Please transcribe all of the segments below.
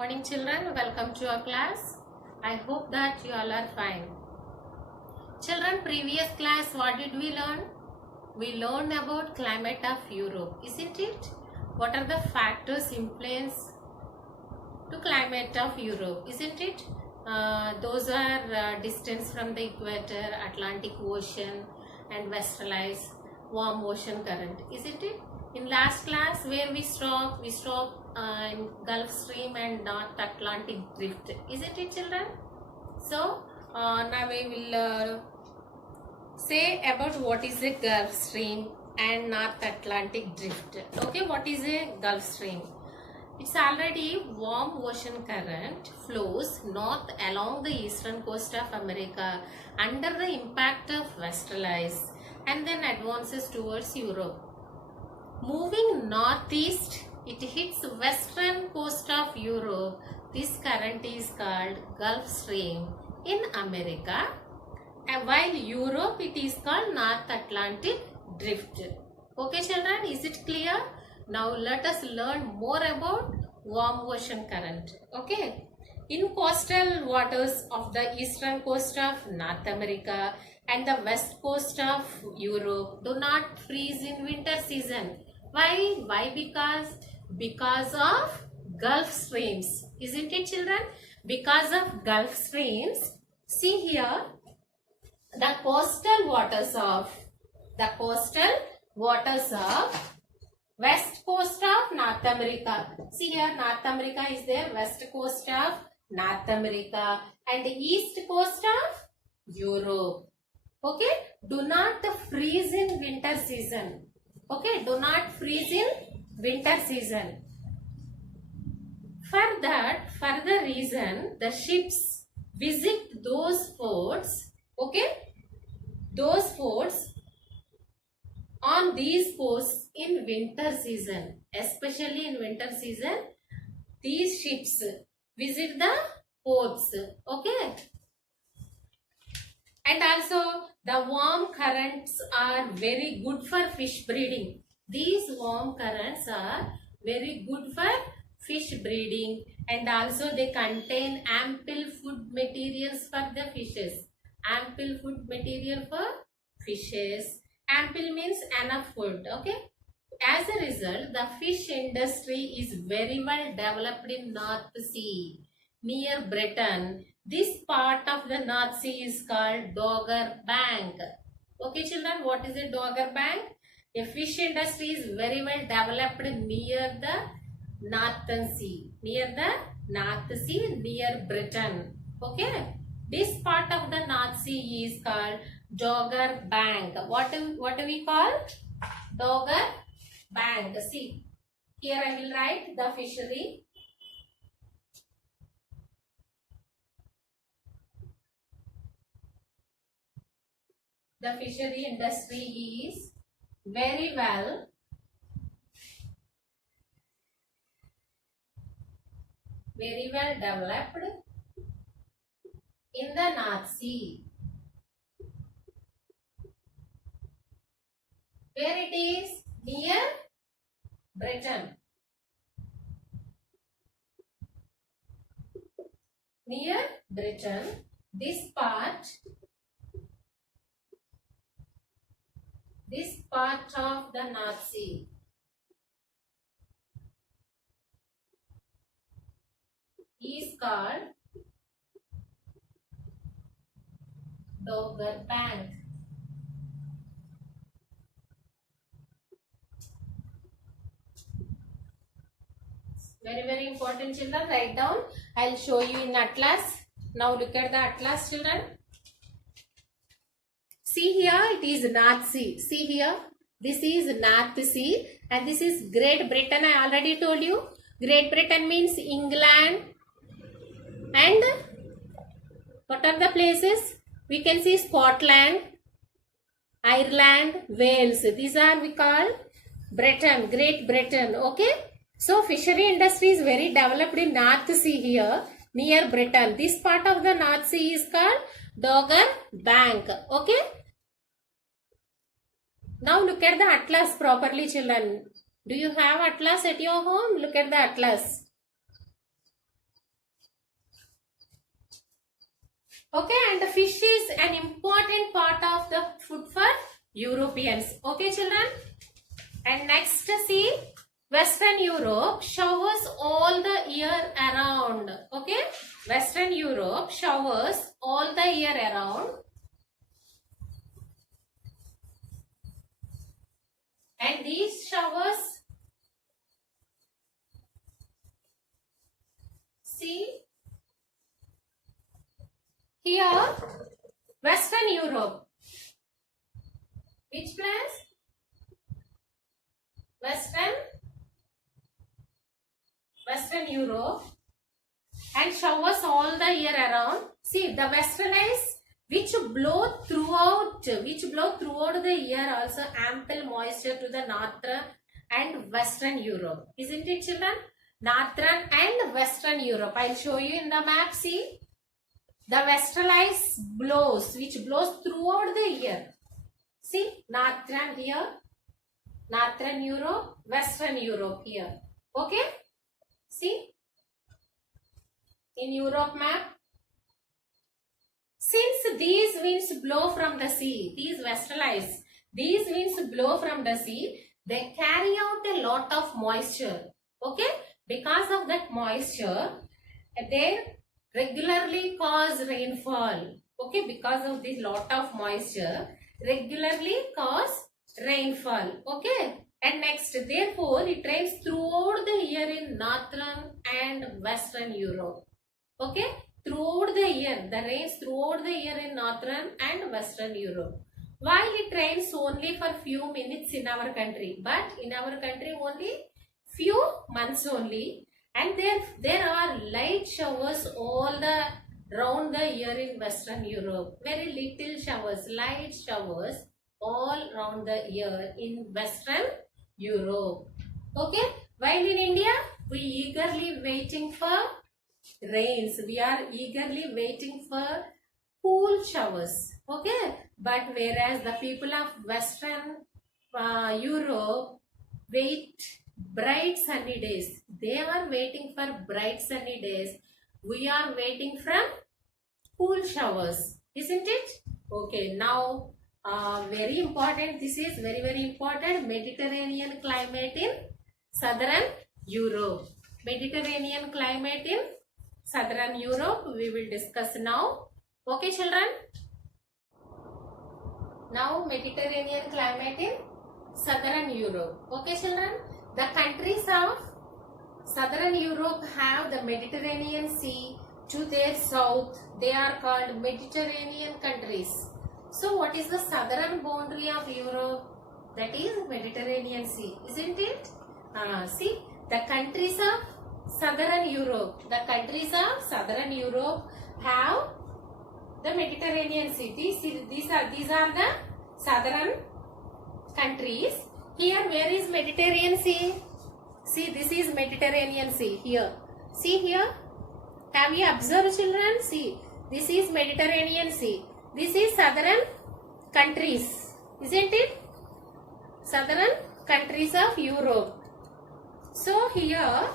Morning children, welcome to our class. I hope that you all are fine. Children, previous class what did we learn? We learned about climate of Europe, isn't it? What are the factors influence to climate of Europe, isn't it? Those are distance from the equator, Atlantic Ocean and westerlies, warm ocean current, isn't it? In last class where we stopped in Gulf Stream and North Atlantic Drift, isn't it children? So now we will say about what is a Gulf Stream and North Atlantic Drift. Okay, what is a Gulf Stream? It's already warm ocean current flows north along the eastern coast of America under the impact of westerlies and then advances towards Europe. Moving northeast, it hits western coast of Europe. This current is called Gulf Stream in America, and while Europe it is called North Atlantic Drift. Okay children, is it clear? Now let us learn more about warm ocean current. Okay, in coastal waters of the eastern coast of North America and the west coast of Europe do not freeze in winter season. Why? Because of Gulf streams, isn't it children? Because of Gulf streams. See here, the coastal waters of west coast of North America. See here, North America is there, west coast of North America and the east coast of Europe. Okay, do not freeze in winter season. Okay, do not freeze in winter season. For the reason, the ships visit those forts. Okay, those forts on these coasts in winter season, especially in winter season, these ships visit the ports. Okay, and also the warm currents are very good for fish breeding. These warm currents are very good for fish breeding, and also they contain ample food materials for the fishes. Ample food material for fishes. Ample means enough food. Okay. As a result, the fish industry is very well developed in North Sea near Britain. This part of the North Sea is called Dogger Bank. Okay children, what is a Dogger Bank? A fish industry is very well developed near the Northern Sea. Near Britain. Okay. This part of the North Sea is called Dogger Bank. What do we call? Dogger Bank. See, here I will write the fishery. The fishery industry is very well developed in the North Sea. Where it is? Near Britain. Near Britain, this part of the North Sea is called Dogger Bank. Very important children, write down. I'll show you in atlas. Now look at the atlas children. See here, it is North Sea. See here, this is North Sea and this is Great Britain. I already told you. Great Britain means England and what are the places? We can see Scotland, Ireland, Wales. These are we call Britain, Great Britain. Okay. So fishery industry is very developed in North Sea here near Britain. This part of the North Sea is called Dogger Bank. Okay. Now look at the atlas properly children. Do you have atlas at your home? Look at the atlas. an important part of the food for Europeans. Okay, children. And next, see, Western Europe showers all the year around. Okay, Western Europe showers all the year around. And these showers, see, here, Western Europe. Which place? Western Europe, and showers all the year around. See, the western ice which blow throughout the year also ample moisture to the northern and Western Europe. Isn't it, children? Northern and Western Europe. I'll show you in the map. See, the western ice blows, which blows throughout the year. See, northern here, Northern Europe, Western Europe here. Okay? See? In Europe map. Since these winds blow from the sea, these western ice, these winds blow from the sea, they carry out a lot of moisture. Okay? Because of that moisture, they regularly cause rainfall. Okay? Because of this lot of moisture, regularly cause rainfall. Okay, and next, therefore it rains throughout the year in northern and Western Europe. Okay, throughout the year, the rains throughout the year in northern and Western Europe. While it rains only for few minutes in our country, but in our country only few months only, and there are light showers all the round the year in Western Europe. Very little showers, light showers all round the year in Western Europe. Okay, while in India, we eagerly waiting for rains. We are eagerly waiting for cool showers. Okay, but whereas the people of Western Europe wait bright sunny days. They are waiting for bright sunny days. We are waiting from cool showers. Isn't it? Okay, now very important, this is very important, Mediterranean climate in Southern Europe. Mediterranean climate in Southern Europe we will discuss now. Okay, children. Now Mediterranean climate in Southern Europe. Okay, children. The countries of Southern Europe have the Mediterranean Sea to their south. They are called Mediterranean countries. So what is the southern boundary of Europe? That is Mediterranean Sea, isn't it? See, the countries of Southern Europe, have the Mediterranean Sea. These are the southern countries. Here, where is Mediterranean Sea? See, this is Mediterranean Sea here. See here. Have you observed, children? See, this is Mediterranean Sea. This is southern countries, isn't it? Southern countries of Europe. So here,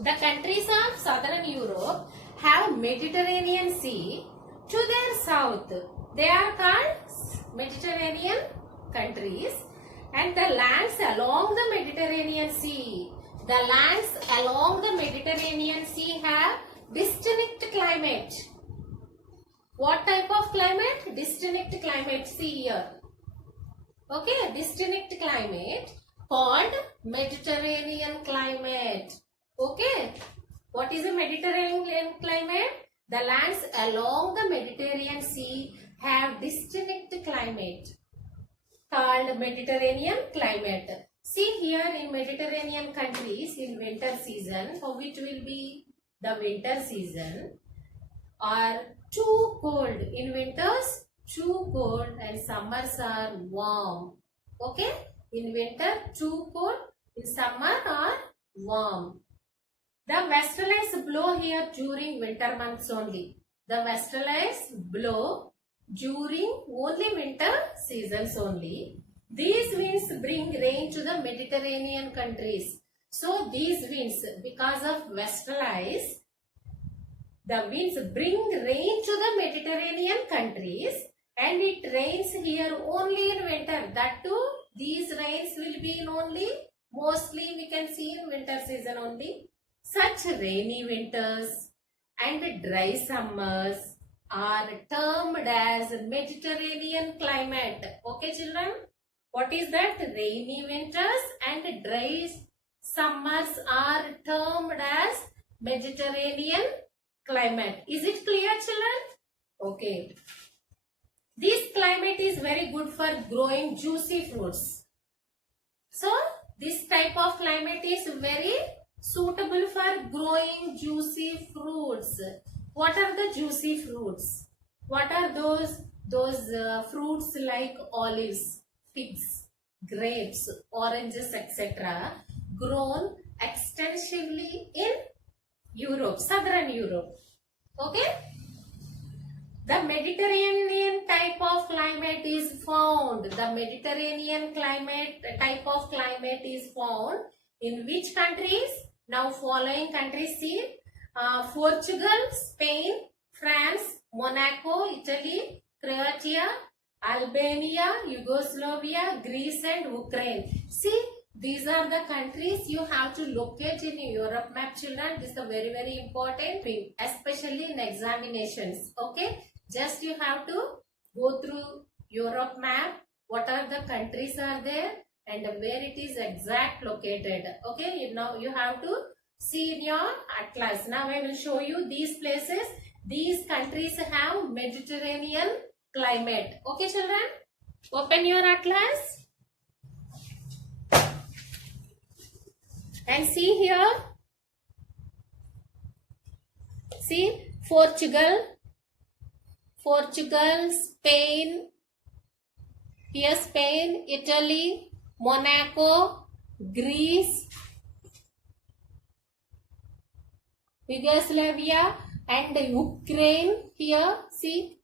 the countries of Southern Europe have Mediterranean Sea to their south. They are called Mediterranean countries, and the lands along the Mediterranean Sea. The lands along the Mediterranean Sea have distinct climate. What type of climate? Distinct climate. See here. Okay, distinct climate called Mediterranean climate. Okay, what is a Mediterranean climate? The lands along the Mediterranean Sea have distinct climate called Mediterranean climate. See here, in Mediterranean countries in winter season, for which will be the winter season, are too cold. In winters, too cold, and summers are warm. Okay, in winter too cold, in summer are warm. The westerlies blow here during winter months only. The westerlies blow during only winter seasons only. These winds bring rain to the Mediterranean countries. So these winds, because of westerlies, The winds bring rain to the Mediterranean countries, and it rains here only in winter. That too, these rains will be in only, mostly we can see in winter season only. Such rainy winters and dry summers are termed as Mediterranean climate. Okay, children? What is that? Rainy winters and dry summers are termed as Mediterranean climate. Is it clear, children? Okay. This climate is very good for growing juicy fruits. So, this type of climate is very suitable for growing juicy fruits. What are the juicy fruits? What are those? Those fruits like olives, figs, grapes, oranges, etc. grown extensively in Europe, southern Europe. Okay? The Mediterranean type of climate is found. The Mediterranean type of climate is found in which countries? Now following countries see. Portugal, Spain, France, Monaco, Italy, Croatia, Albania, Yugoslavia, Greece and Ukraine. See, these are the countries you have to locate in Europe map, children. This is a very, very important thing, especially in examinations. Okay, just you have to go through Europe map. What are the countries are there and where it is exact located. Okay, now you have to see in your atlas. Now I will show you these places. These countries have Mediterranean climate. Okay, children, open your atlas and see here. See, Portugal, Spain, here Spain, Italy, Monaco, Greece, Yugoslavia and Ukraine. Here, see,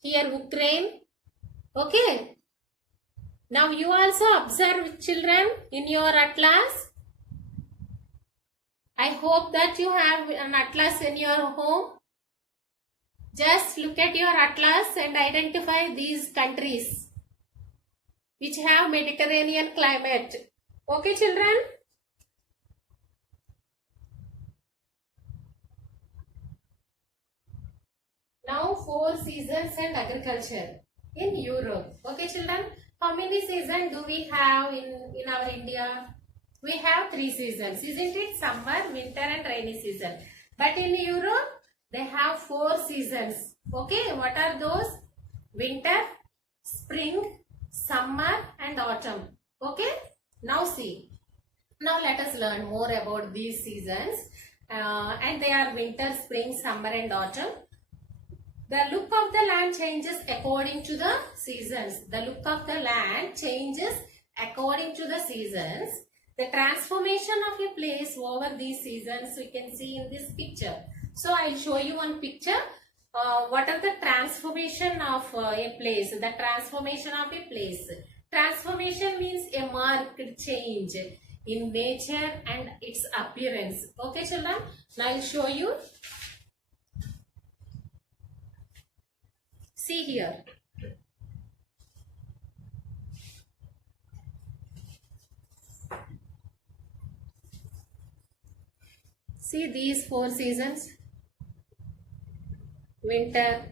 here Ukraine. Okay. Now you also observe, children, in your atlas. I hope that you have an atlas in your home. Just look at your atlas and identify these countries which have Mediterranean climate. Okay, children? Now 4 seasons and agriculture in Europe. Okay, children? How many seasons do we have in our India? We have 3 seasons, isn't it? Summer, winter and rainy season. But in Europe, they have 4 seasons. Okay, what are those? Winter, spring, summer and autumn. Okay, now see. Now let us learn more about these seasons. And they are winter, spring, summer and autumn. The look of the land changes according to the seasons. The look of the land changes according to the seasons. The transformation of a place over these seasons we can see in this picture. So I'll show you one picture. What are the transformation of a place? The transformation of a place. Transformation means a marked change in nature and its appearance. Okay, children? Now I'll show you. See here. See these 4 seasons. Winter.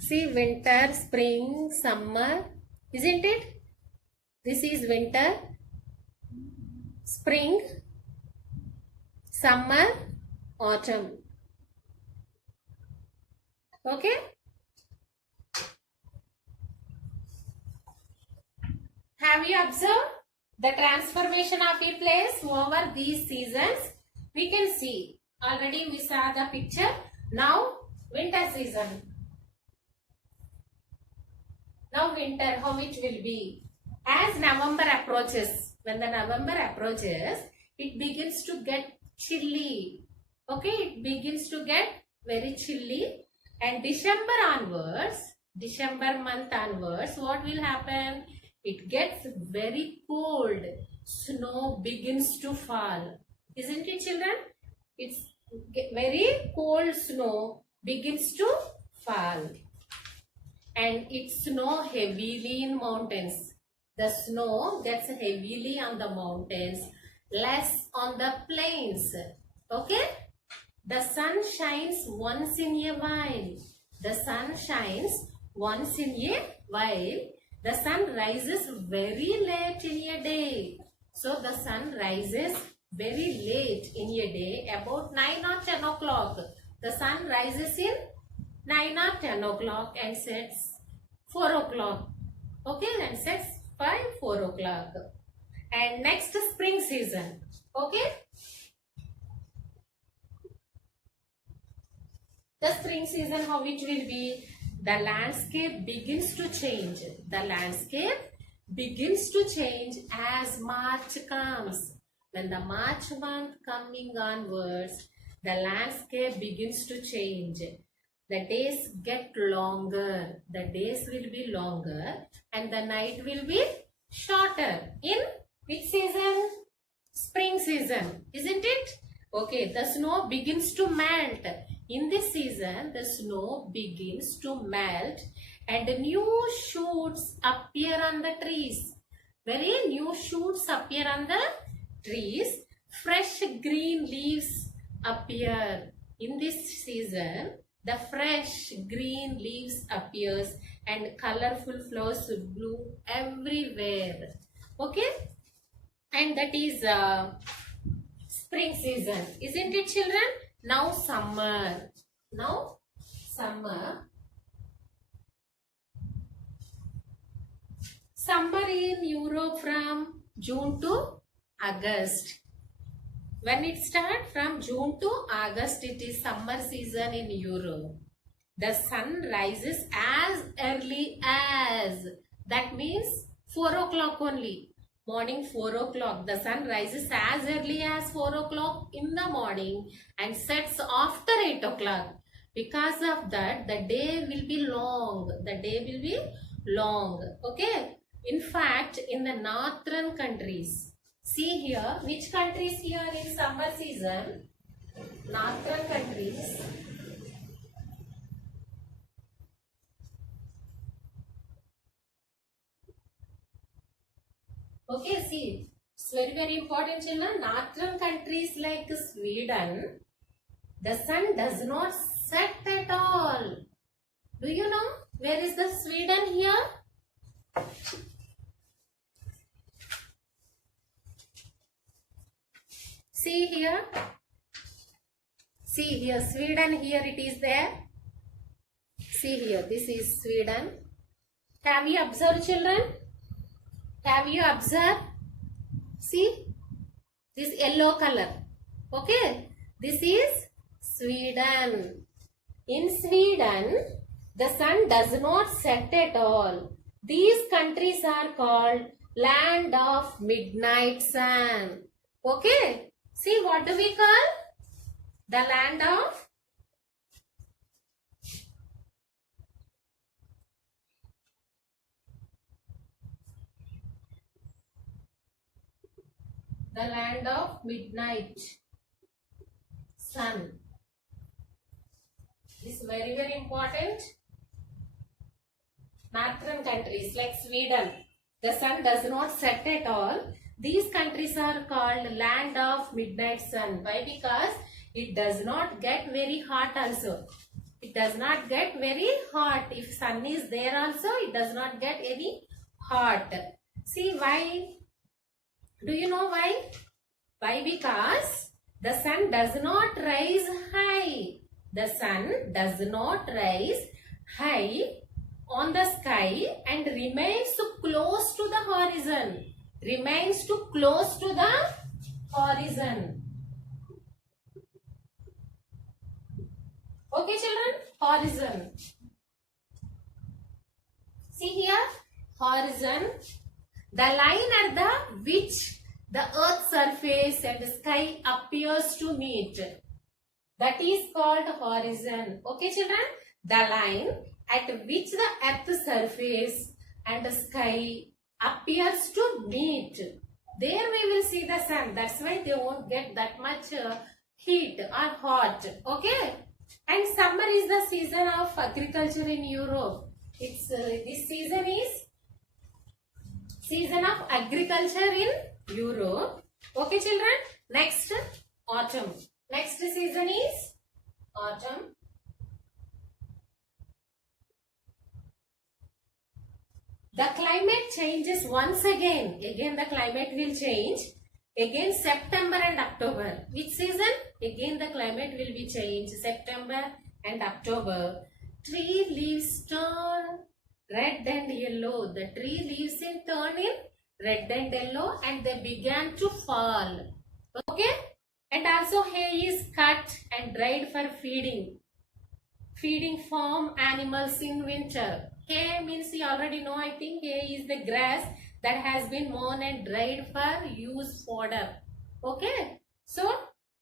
See winter, spring, summer. Isn't it? This is winter, spring, summer, autumn. Okay? Have you observed the transformation of a place over these seasons? We can see. Already we saw the picture. Now winter season. Now winter, how it will be? As November approaches, when the November approaches, it begins to get chilly. Okay, it begins to get very chilly. And December onwards, December month onwards, what will happen? It gets very cold. Snow begins to fall. Isn't it, children? It's very cold snow begins to fall, and it snow heavily in mountains. The snow gets heavily on the mountains, less on the plains. Okay? The sun shines once in a while. The sun shines once in a while. The sun rises very late in a day. So the sun rises very late in a day, about 9 or 10 o'clock. The sun rises in 9 or 10 o'clock and sets 4 o'clock. Okay, and sets by 4 o'clock. And next, spring season. Okay. The spring season, how it will be? The landscape begins to change. The landscape begins to change as March comes. When the March month coming onwards, the landscape begins to change. The days get longer. The days will be longer and the night will be shorter. In which season? Spring season, isn't it? Okay, the snow begins to melt. In this season, the snow begins to melt and new shoots appear on the trees. Very new shoots appear on the trees. Fresh green leaves appear. In this season, the fresh green leaves appears and colorful flowers bloom everywhere. Okay? And that is spring season, isn't it, children? Now summer. Now summer. Summer in Europe from June to August. When it starts from June to August, it is summer season in Europe. The sun rises as early as, that means 4 o'clock only. Morning 4 o'clock. The sun rises as early as 4 o'clock in the morning and sets after 8 o'clock. Because of that, the day will be long. The day will be long. Okay. In fact, in the northern countries, see here, which countries here in summer season? Northern countries. Okay, see, it's very important, children. Northern countries like Sweden, the sun does not set at all. Do you know where is the Sweden here? See here. See here, Sweden, here it is there. See here, this is Sweden. Have you observed, children? Have you observed? See, this yellow color. Okay, this is Sweden. In Sweden, the sun does not set at all. These countries are called land of midnight sun. Okay, see, what do we call? The land of midnight sun. This is very important. Northern countries like Sweden, the sun does not set at all. These countries are called land of midnight sun. Why? Because it does not get very hot also. It does not get very hot. If sun is there also, it does not get any hot. See why? Do you know why? Why? Because the sun does not rise high. The sun does not rise high on the sky and remains close to the horizon. Remains too close to the horizon. Okay, children? Horizon. See here, horizon. The line at the which the earth's surface and sky appears to meet. That is called horizon. Okay, children? The line at which the earth's surface and sky appears to meet. There we will see the sun. That's why they won't get that much heat or hot. Okay, and summer is the season of agriculture in Europe. It's this season is season of agriculture in Europe. Okay, children. Next, autumn. Next season is autumn. The climate changes once again. Again, the climate will change. Again, September and October. Which season? Again, the climate will be changed. September and October. Tree leaves turn red and yellow. The tree leaves turn in red and yellow, and they began to fall. Okay? And also hay is cut and dried for feeding. Feeding farm animals in winter. Hay means you already know, I think hay is the grass that has been mown and dried for use fodder. Okay? So,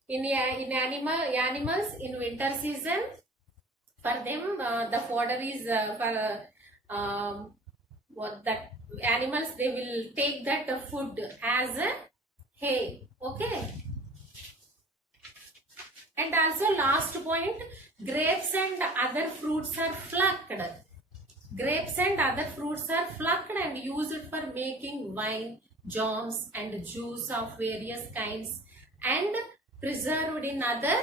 in animals in winter season, for them the fodder is what that animals, they will take that food as a hay. Okay? And also last point, grapes and other fruits are plucked. Grapes and other fruits are plucked and used for making wine, jams and juice of various kinds and preserved in other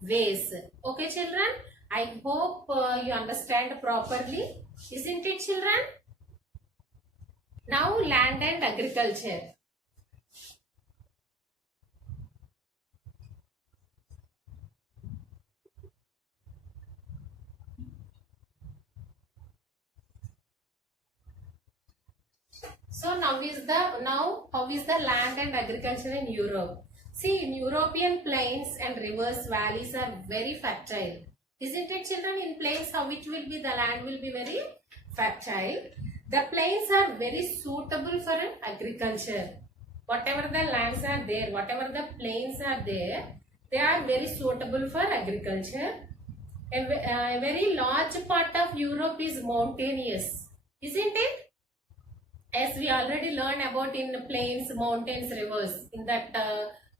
ways. Okay, children? I hope you understand properly. Isn't it, children? Now, land and agriculture. So how is the land and agriculture in Europe? See, in European plains and rivers, valleys are very fertile. Isn't it, children? In plains, how it will be? The land will be very fertile. The plains are very suitable for agriculture. Whatever the lands are there, whatever the plains are there, they are very suitable for agriculture. A very large part of Europe is mountainous. Isn't it? As we already learned about in plains, mountains, rivers, in that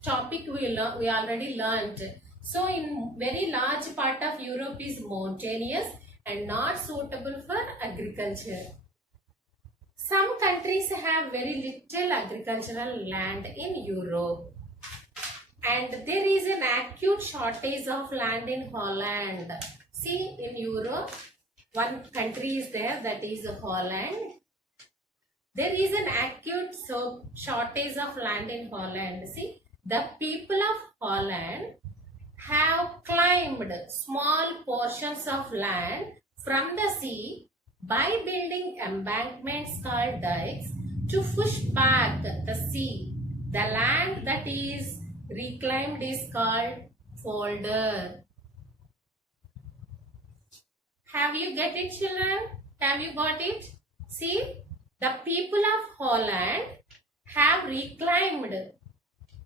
topic we already learned. So in very large part of Europe is mountainous and not suitable for agriculture. Some countries have very little agricultural land in Europe. And there is an acute shortage of land in Holland. See, in Europe, one country is there, that is Holland. There is an acute shortage of land in Holland. See, the people of Holland have climbed small portions of land from the sea by building embankments called dikes to push back the sea. The land that is reclaimed is called polder. Have you get it, children? Have you got it? See, the people of Holland have reclaimed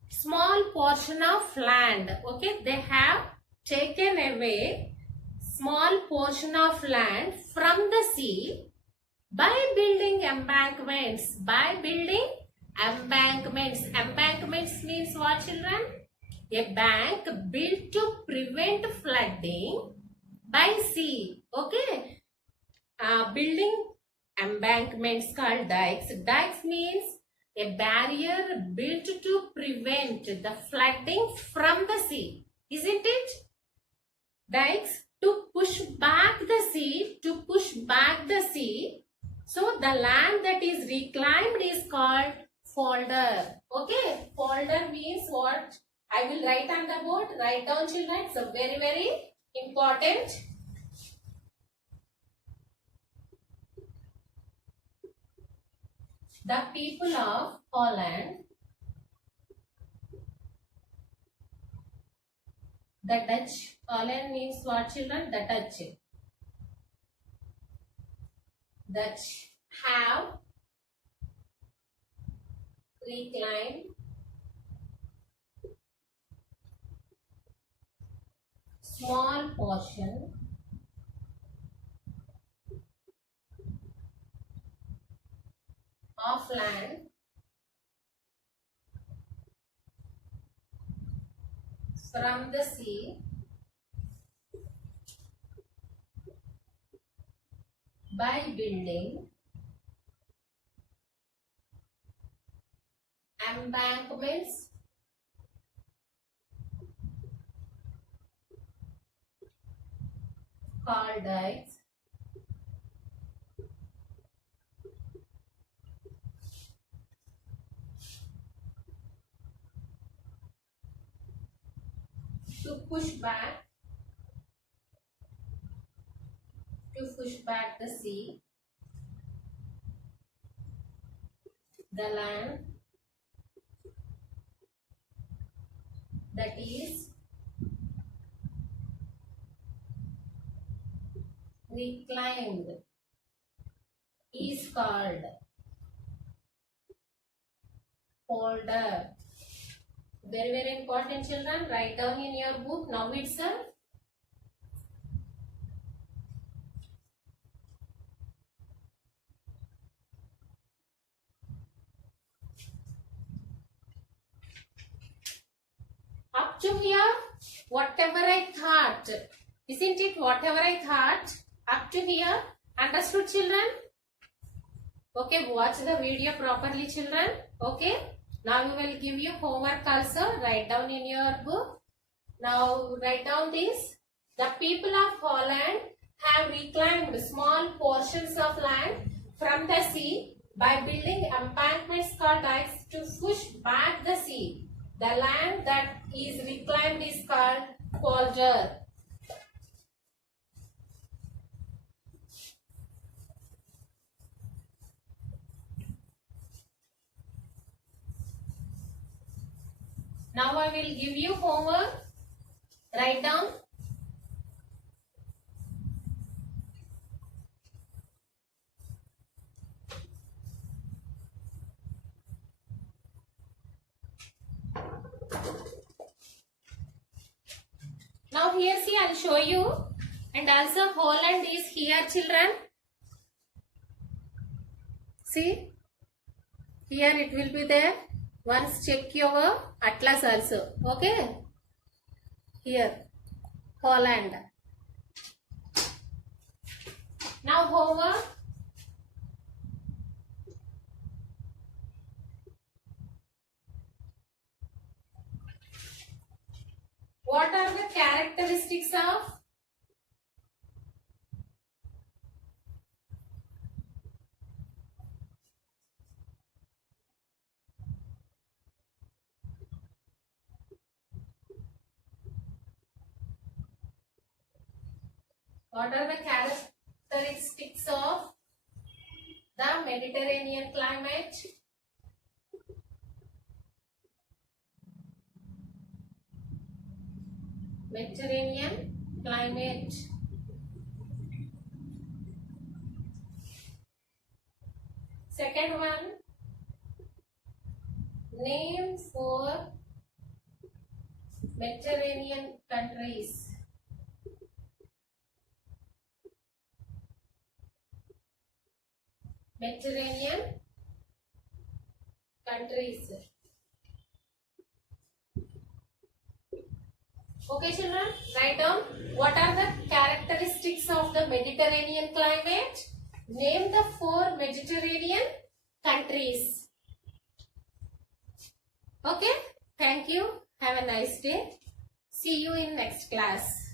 small portion of land. Okay, they have taken away small portion of land from the sea by building embankments. By building embankments. Embankments means what, children? A bank built to prevent flooding by sea. Okay, building embankments called dikes. Dikes means a barrier built to prevent the flooding from the sea. Isn't it? Dikes to push back the sea, to push back the sea. So the land that is reclaimed is called polder. Okay, polder means what? I will write on the board. Write down, children. So very, very important. The people of Holland, the Dutch. Holland means what, children? The Dutch. Dutch have reclaimed small portion of land from the sea by building embankments called dikes to push back the sea, the land that is reclaimed is called polder. Very, very important, children. Write down in your book now itself. Up to here, whatever I thought, isn't it? Whatever I thought, up to here, understood, children? Okay, watch the video properly, children. Okay, now we will give you homework also. Write down in your book. Now write down this. The people of Holland have reclaimed small portions of land from the sea by building embankments called dikes to push back the sea. The land that is reclaimed is called polder. Now I will give you homework. Write down. Now here see, I will show you, and also Holland is here, children. See, here it will be there. Once check your atlas also. Okay, here Holland. Now homework. What are the characteristics of the Mediterranean climate? Mediterranean climate. Second one, name 4 Mediterranean countries. Mediterranean countries. Okay, children, write down what are the characteristics of the Mediterranean climate. Name the 4 Mediterranean countries. Okay, thank you. Have a nice day. See you in next class.